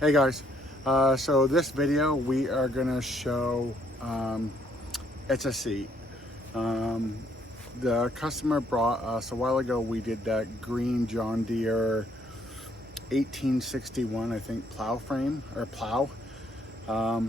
Hey guys, so this video we are gonna show it's a seat. The customer brought us a while ago. We did that green John Deere 1861, I think, plow frame or plow.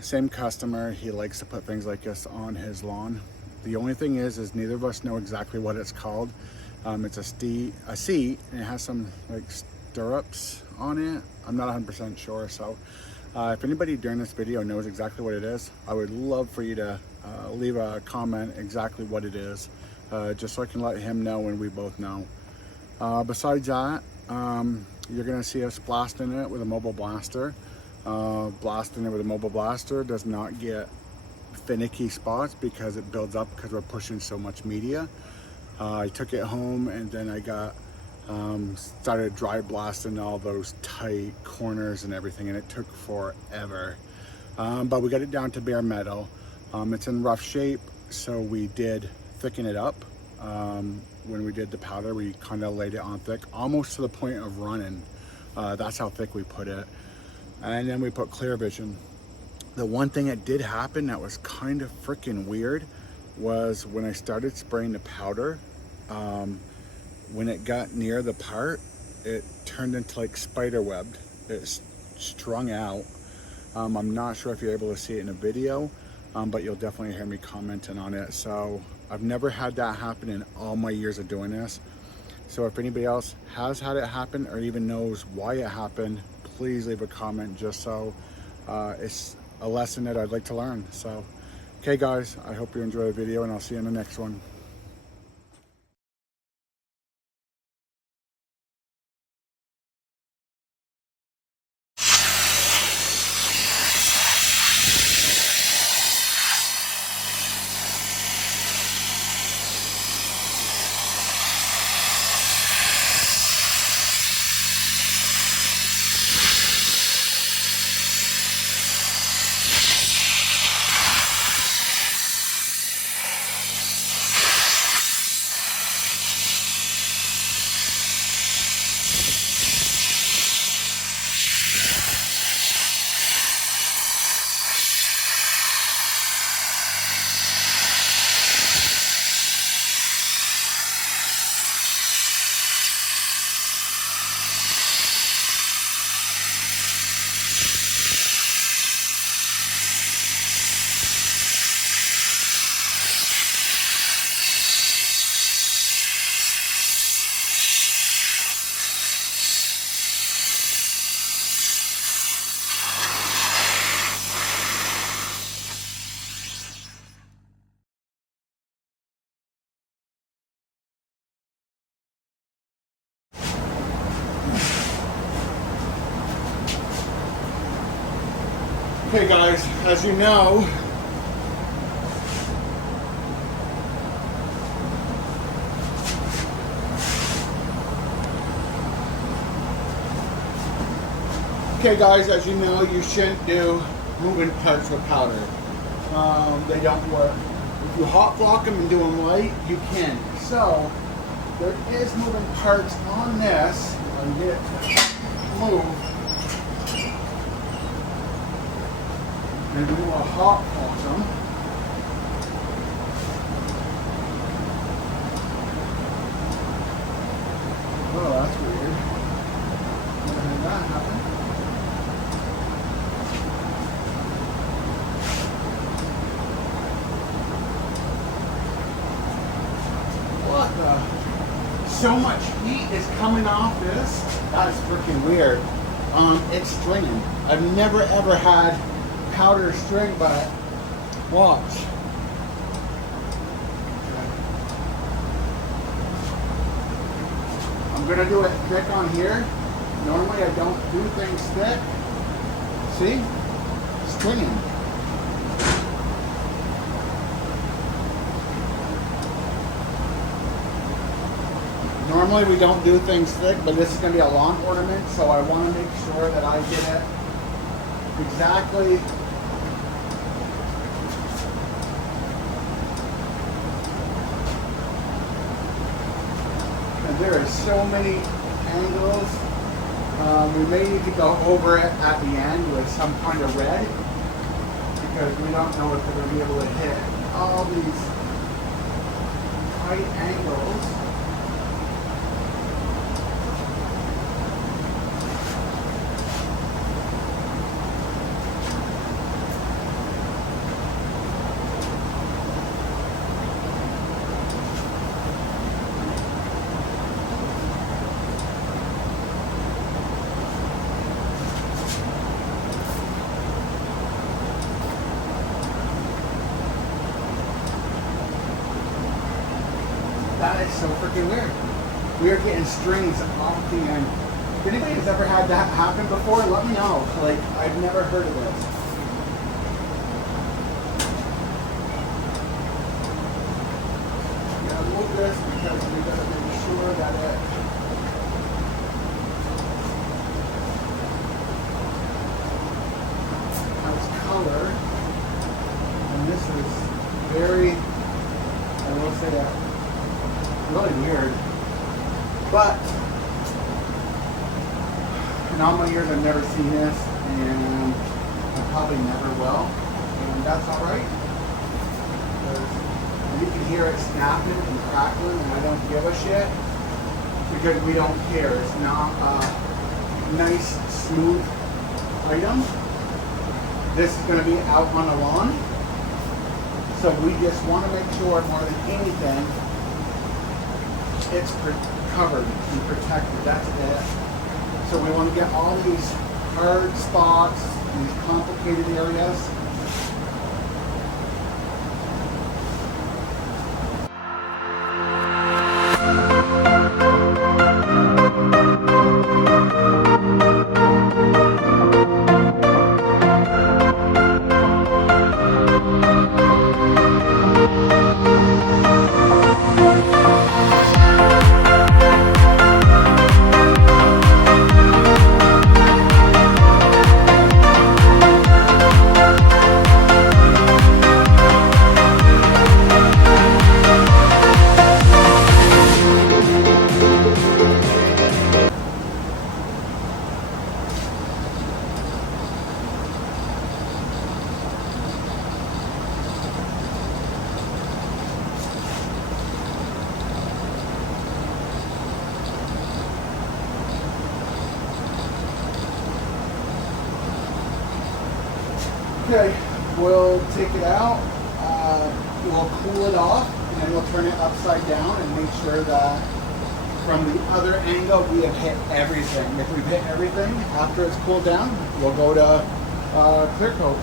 Same customer. He likes to put things like this on his lawn. The only thing is neither of us know exactly what it's called. It's a seat, and it has some like stirrups on it. I'm not 100% sure, so if anybody during this video knows exactly what it is, I would love for you to leave a comment exactly what it is, just so I can let him know and we both know. Besides that, you're gonna see us blasting it with a mobile blaster. Blasting it with a mobile blaster does not get finicky spots because it builds up because we're pushing so much media. I took it home and then I got started dry blasting all those tight corners and everything, and it took forever, but we got it down to bare metal. It's in rough shape, so we did thicken it up. When we did the powder, we kind of laid it on thick, almost to the point of running. That's how thick we put it, and then we put clear vision. The one thing that did happen that was kind of freaking weird was when I started spraying the powder, when it got near the part, it turned into like spider webbed. It strung out. I'm not sure if you're able to see it in a video, but you'll definitely hear me commenting on it. So I've never had that happen in all my years of doing this. So if anybody else has had it happen or even knows why it happened, please leave a comment, just so it's a lesson that I'd like to learn. So, okay guys, I hope you enjoy the video, and I'll see you in the next one. Okay guys, as you know, you shouldn't do moving parts with powder. They don't work. If you hot block them and do them light, you can. So there is moving parts on this. I'll get it to move. And we will hot block them. Oh, that's weird. Never had that happen. What the? So much heat is coming off this. That is freaking weird. It's stringing. I've never ever had powder string, but watch. I'm gonna do it thick on here. Normally I don't do things thick. See? Stringing. Normally we don't do things thick, but this is gonna be a lawn ornament, so I wanna make sure that I get it exactly there is so many angles We may need to go over it at the end with some kind of red because we don't know if we're going to be able to hit all these tight angles. That is so freaking weird. We are getting strings off the end. If anybody has ever had that happen before, let me know. Like, I've never heard of this. Yeah, move this because we gotta make sure that it has color. And this is very, I will say that, really weird, but in all my years I've never seen this, and I probably never will, and that's all right. You can hear it snapping and crackling, and I don't give a shit because we don't care. It's not a nice, smooth item. This is going to be out on the lawn, so we just want to make sure more than anything it's covered and protected. That's it. So we want to get all these hard spots, these complicated areas. Okay, we'll take it out, we'll cool it off, and then we'll turn it upside down and make sure that from the other angle we have hit everything. If we've hit everything after it's cooled down, we'll go to clear coat.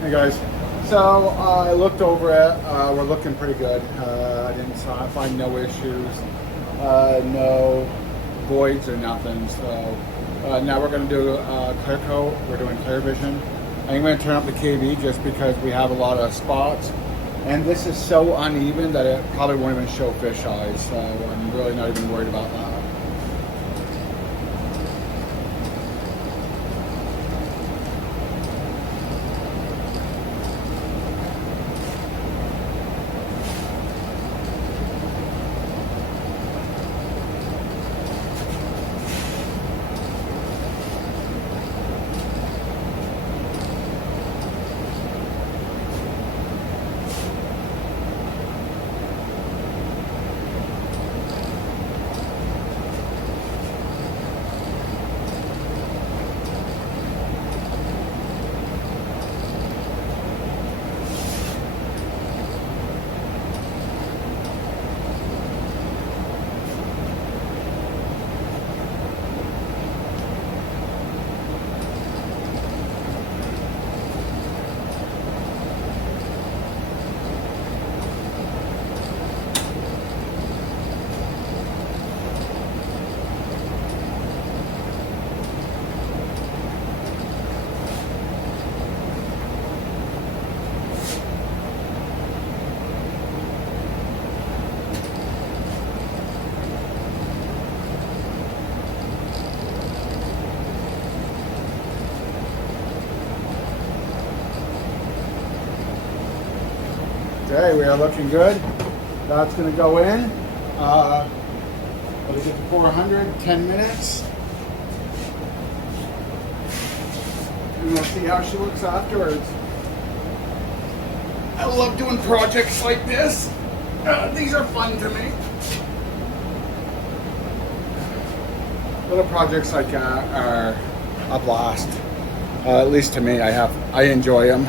Hey guys, so I looked over it, we're looking pretty good. I didn't find no issues, no voids or nothing, so now we're going to do clear coat. We're doing clear vision. I'm going to turn up the KB just because we have a lot of spots, and this is so uneven that it probably won't even show fish eyes, so I'm really not even worried about that. Okay, we are looking good. That's going to go in. Let it get to 400, 10 minutes. And we'll see how she looks afterwards. I love doing projects like this. These are fun to me. Little projects like are a blast. At least to me, I enjoy them.